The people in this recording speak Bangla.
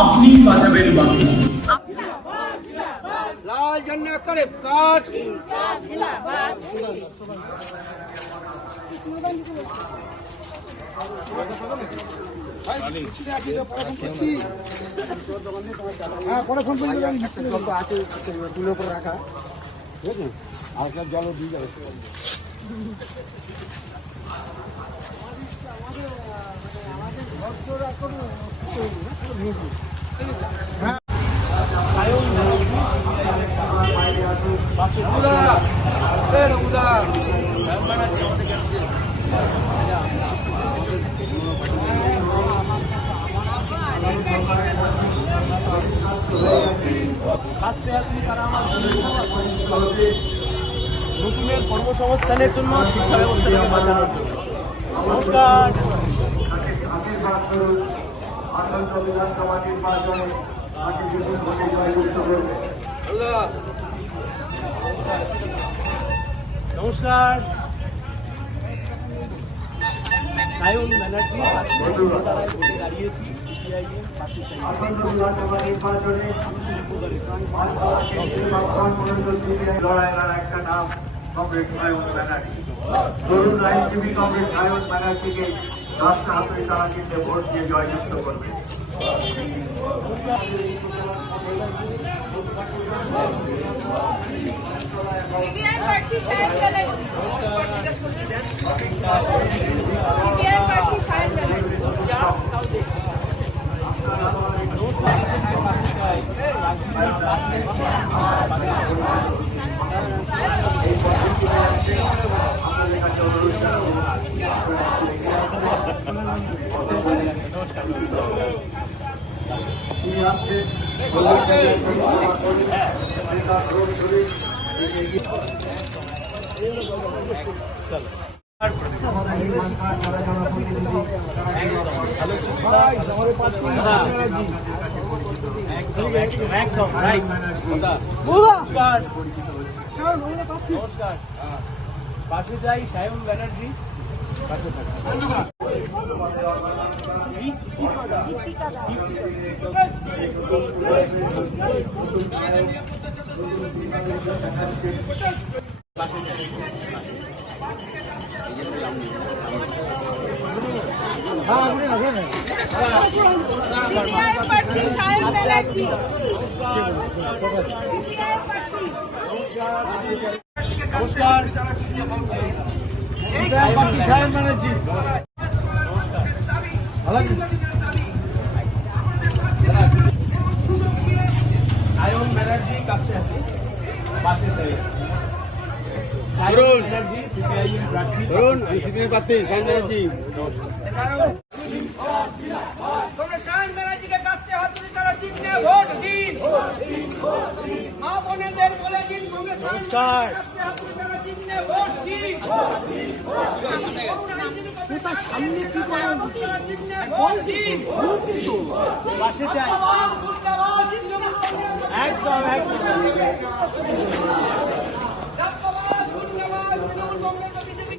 আপনি বাঁচাবেন বাংলা। লাল ঝান্ডা করে কাট। রাখা ঠিক আছে, আর জলও দিয়ে যাবে। নতুনের কর্মসংস্থানের জন্য, শিক্ষা ব্যবস্থাকে বাঁচানোর জন্য। নমস্কার। নমস্কার। সায়ন ব্যানার্জি দাঁড়িয়েছি একটা নাম কমরেড সায়ন ব্যানার্জি। তরুণ আইনজীবী কমরেড সায়ন ব্যানার্জিকে রাষ্ট্র হাতে তারা কিন্তু ভোট দিয়ে জয়যুক্ত করবে। একদম রাইট। নমস্কার। পাশে যাই সায়ন ব্যানার্জি। নমস্কার। সায়ন ব্যানার্জি। সায়ন ব্যানার্জি কাছে আছে, পাশে যাই। ধরুন সিপিআইএম প্রার্থী। ধরুন সিপিএম প্রার্থী সায়ন ব্যানার্জি। সায়ন ব্যানার্জিকে কাছে হাত তুলে তারা চিহ্নে ভোট দিন। মা বোনেদের বলে দিন নমস্কার। হাত তুলে তারা চিহ্নে ভোট দিন। সামনে কি তারা চিহ্নে ভোট দিন। পাশে যাই। একদম একদম। তৃণমূল কংগ্রেস